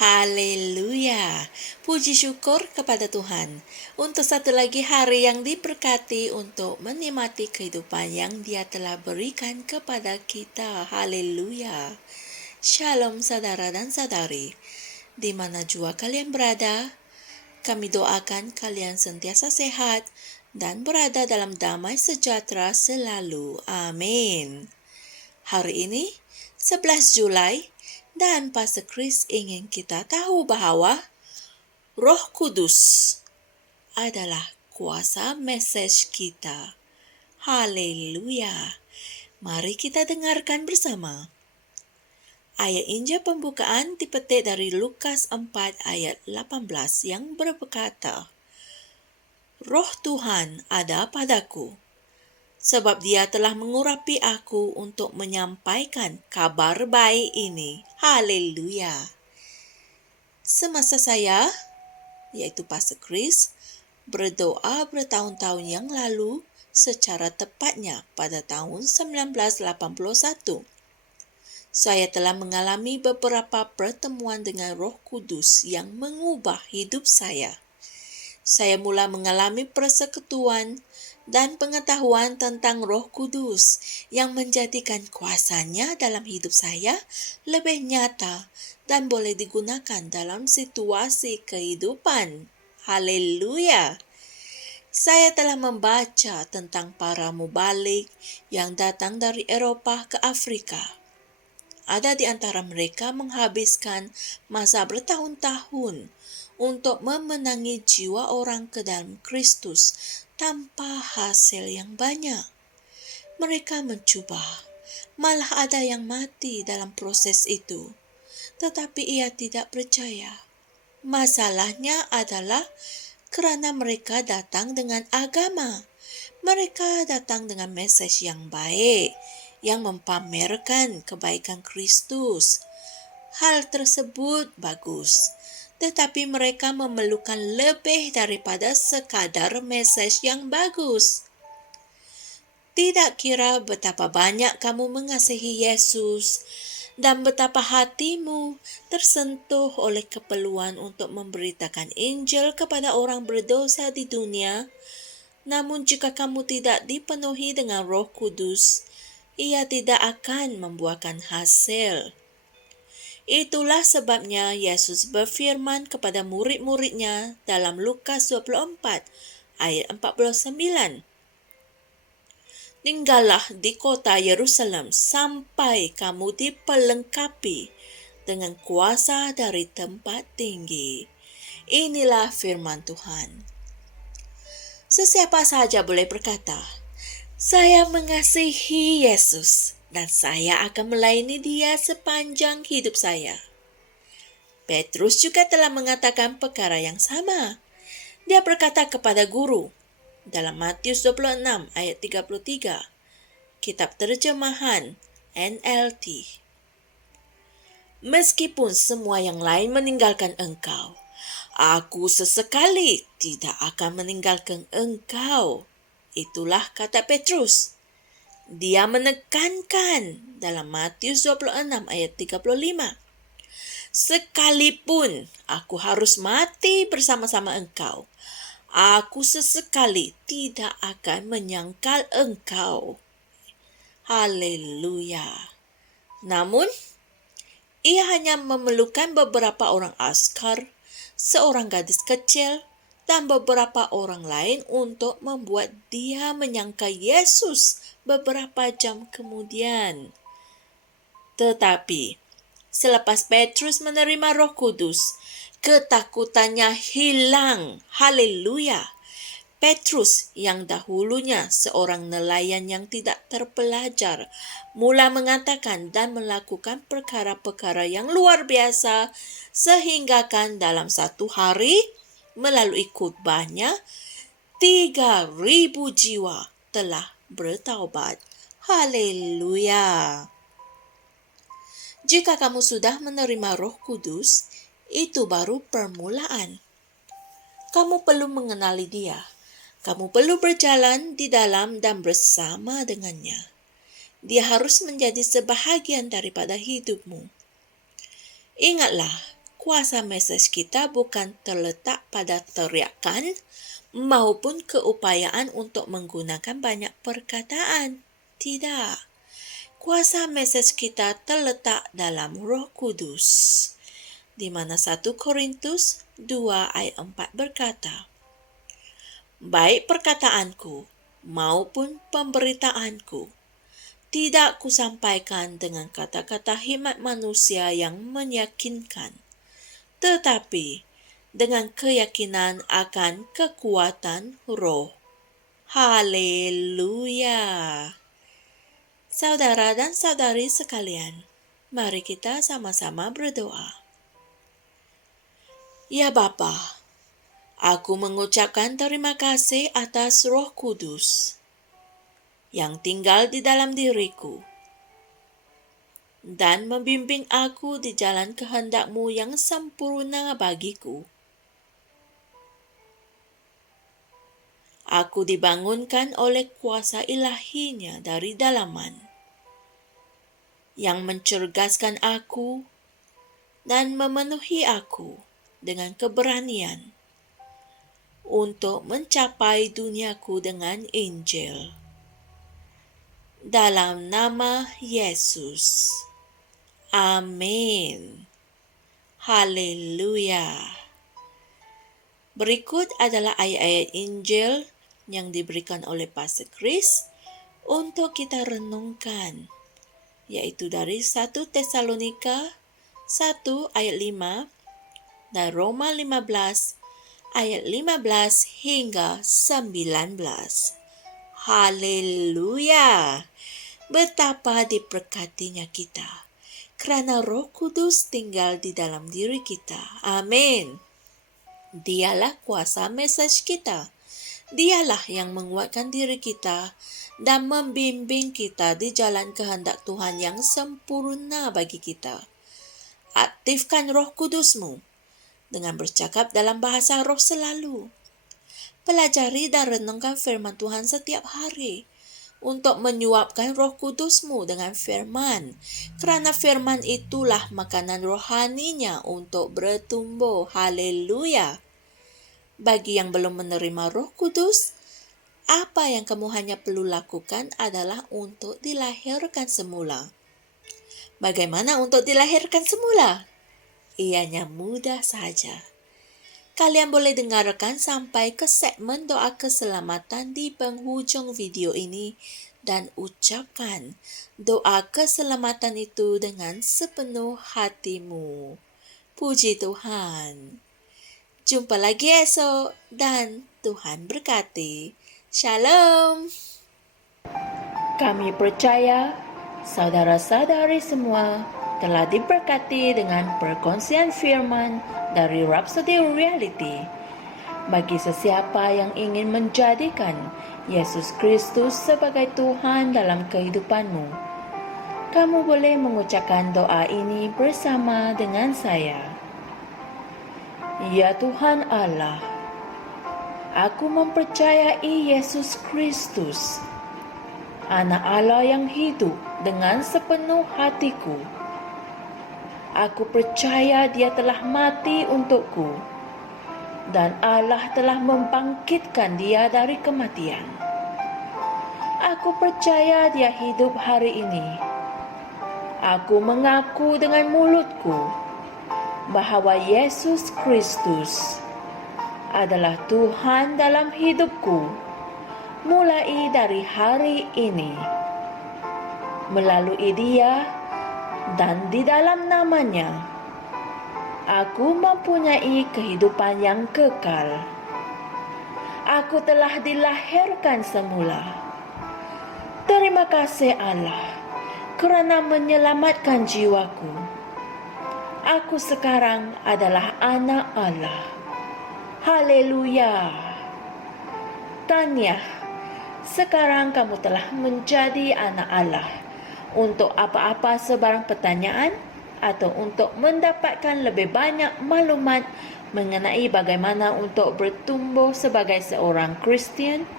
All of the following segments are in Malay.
Haleluya. Puji syukur kepada Tuhan untuk satu lagi hari yang diberkati untuk menikmati kehidupan yang Dia telah berikan kepada kita. Haleluya. Shalom saudara dan saudari. Di mana jua kalian berada, kami doakan kalian sentiasa sehat dan berada dalam damai sejahtera selalu. Amin. Hari ini 11 Julai dan Pastor Chris ingin kita tahu bahwa Roh Kudus adalah kuasa message kita. Haleluya. Mari kita dengarkan bersama. Ayat Injil pembukaan dipetik dari Lukas 4 ayat 18 yang berkata, Roh Tuhan ada padaku, sebab Dia telah mengurapi aku untuk menyampaikan kabar baik ini. Haleluya. Semasa saya, yaitu Pastor Chris, berdoa bertahun-tahun yang lalu, secara tepatnya pada tahun 1981, saya telah mengalami beberapa pertemuan dengan Roh Kudus yang mengubah hidup saya. Saya mula mengalami persekutuan dan pengetahuan tentang Roh Kudus yang menjadikan kuasanya dalam hidup saya lebih nyata dan boleh digunakan dalam situasi kehidupan. Haleluya! Saya telah membaca tentang para mubalik yang datang dari Eropah ke Afrika. Ada di antara mereka menghabiskan masa bertahun-tahun untuk memenangi jiwa orang ke dalam Kristus tanpa hasil yang banyak. Mereka mencoba, malah ada yang mati dalam proses itu, tetapi ia tidak percaya. Masalahnya adalah kerana mereka datang dengan agama. Mereka datang dengan mesej yang baik, yang mempamerkan kebaikan Kristus. Hal tersebut bagus, tetapi mereka memerlukan lebih daripada sekadar mesej yang bagus. Tidak kira betapa banyak kamu mengasihi Yesus dan betapa hatimu tersentuh oleh keperluan untuk memberitakan Injil kepada orang berdosa di dunia, namun jika kamu tidak dipenuhi dengan Roh Kudus, ia tidak akan membuahkan hasil. Itulah sebabnya Yesus berfirman kepada murid-muridnya dalam Lukas 24 ayat 49. Tinggallah di kota Yerusalem sampai kamu diperlengkapi dengan kuasa dari tempat tinggi. Inilah firman Tuhan. Sesiapa saja boleh berkata, saya mengasihi Yesus dan saya akan melayani Dia sepanjang hidup saya. Petrus juga telah mengatakan perkara yang sama. Dia berkata kepada guru dalam Matius 26 ayat 33, kitab terjemahan NLT. Meskipun semua yang lain meninggalkan engkau, aku sesekali tidak akan meninggalkan engkau. Itulah kata Petrus. Dia menekankan dalam Matius 26 ayat 35. Sekalipun aku harus mati bersama-sama engkau, aku sesekali tidak akan menyangkal engkau. Haleluya. Namun, ia hanya memerlukan beberapa orang askar, seorang gadis kecil, dan beberapa orang lain untuk membuat dia menyangka Yesus beberapa jam kemudian. Tetapi, selepas Petrus menerima Roh Kudus, ketakutannya hilang. Haleluya! Petrus yang dahulunya seorang nelayan yang tidak terpelajar, mula mengatakan dan melakukan perkara-perkara yang luar biasa, sehinggakan dalam satu hari, melalui khutbahnya, 3,000 jiwa telah bertaubat. Haleluya! Jika kamu sudah menerima Roh Kudus, itu baru permulaan. Kamu perlu mengenali Dia. Kamu perlu berjalan di dalam dan bersama dengannya. Dia harus menjadi sebahagian daripada hidupmu. Ingatlah, kuasa mesej kita bukan terletak pada teriakan maupun keupayaan untuk menggunakan banyak perkataan. Tidak. Kuasa mesej kita terletak dalam Roh Kudus. Di mana 1 Korintus 2 ayat 4 berkata, "Baik perkataanku maupun pemberitaanku, tidak kusampaikan dengan kata-kata hikmat manusia yang meyakinkan, tetapi dengan keyakinan akan kekuatan Roh." Haleluya! Saudara dan saudari sekalian, mari kita sama-sama berdoa. Ya Bapa, aku mengucapkan terima kasih atas Roh Kudus yang tinggal di dalam diriku dan membimbing aku di jalan kehendak-Mu yang sempurna bagiku. Aku dibangunkan oleh kuasa ilahinya dari dalaman, yang mencerdaskan aku dan memenuhi aku dengan keberanian untuk mencapai duniaku dengan Injil. Dalam nama Yesus. Amin. Haleluya. Berikut adalah ayat-ayat Injil yang diberikan oleh Pastor Chris untuk kita renungkan, yaitu dari 1 Tesalonika 1 ayat 5 dan Roma 15 ayat 15 hingga 19. Haleluya! Betapa diberkatinya kita, kerana Roh Kudus tinggal di dalam diri kita. Amin. Dialah kuasa mesej kita. Dialah yang menguatkan diri kita dan membimbing kita di jalan kehendak Tuhan yang sempurna bagi kita. Aktifkan Roh Kudus-Mu dengan bercakap dalam bahasa roh selalu. Pelajari dan renungkan firman Tuhan setiap hari untuk menyuapkan Roh Kudus-Mu dengan firman, kerana firman itulah makanan rohaninya untuk bertumbuh. Haleluya! Bagi yang belum menerima Roh Kudus, apa yang kamu hanya perlu lakukan adalah untuk dilahirkan semula. Bagaimana untuk dilahirkan semula? Ianya mudah saja. Kalian boleh dengarkan sampai ke segmen doa keselamatan di penghujung video ini dan ucapkan doa keselamatan itu dengan sepenuh hatimu. Puji Tuhan. Jumpa lagi esok dan Tuhan berkati. Shalom. Kami percaya saudara-saudari semua telah diberkati dengan perkongsian firman dari Rhapsody Reality. Bagi sesiapa yang ingin menjadikan Yesus Kristus sebagai Tuhan dalam kehidupanmu, kamu boleh mengucapkan doa ini bersama dengan saya. Ya Tuhan Allah, aku mempercayai Yesus Kristus, Anak Allah yang hidup dengan sepenuh hatiku. Aku percaya Dia telah mati untukku dan Allah telah membangkitkan Dia dari kematian. Aku percaya Dia hidup hari ini. Aku mengaku dengan mulutku bahawa Yesus Kristus adalah Tuhan dalam hidupku mulai dari hari ini. Melalui Dia dan di dalam nama-Nya, aku mempunyai kehidupan yang kekal. Aku telah dilahirkan semula. Terima kasih Allah kerana menyelamatkan jiwaku. Aku sekarang adalah anak Allah. Haleluya. Tanya, sekarang kamu telah menjadi anak Allah. Untuk apa-apa sebarang pertanyaan atau untuk mendapatkan lebih banyak maklumat mengenai bagaimana untuk bertumbuh sebagai seorang Kristian,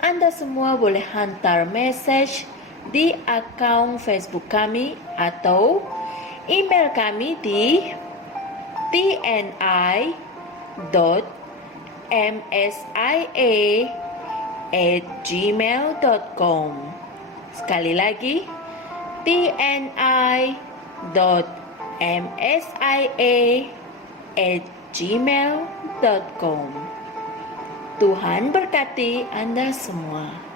anda semua boleh hantar mesej di akaun Facebook kami atau email kami di tni.msia@gmail.com. Sekali lagi, tni.msia@gmail.com. Tuhan berkati Anda semua.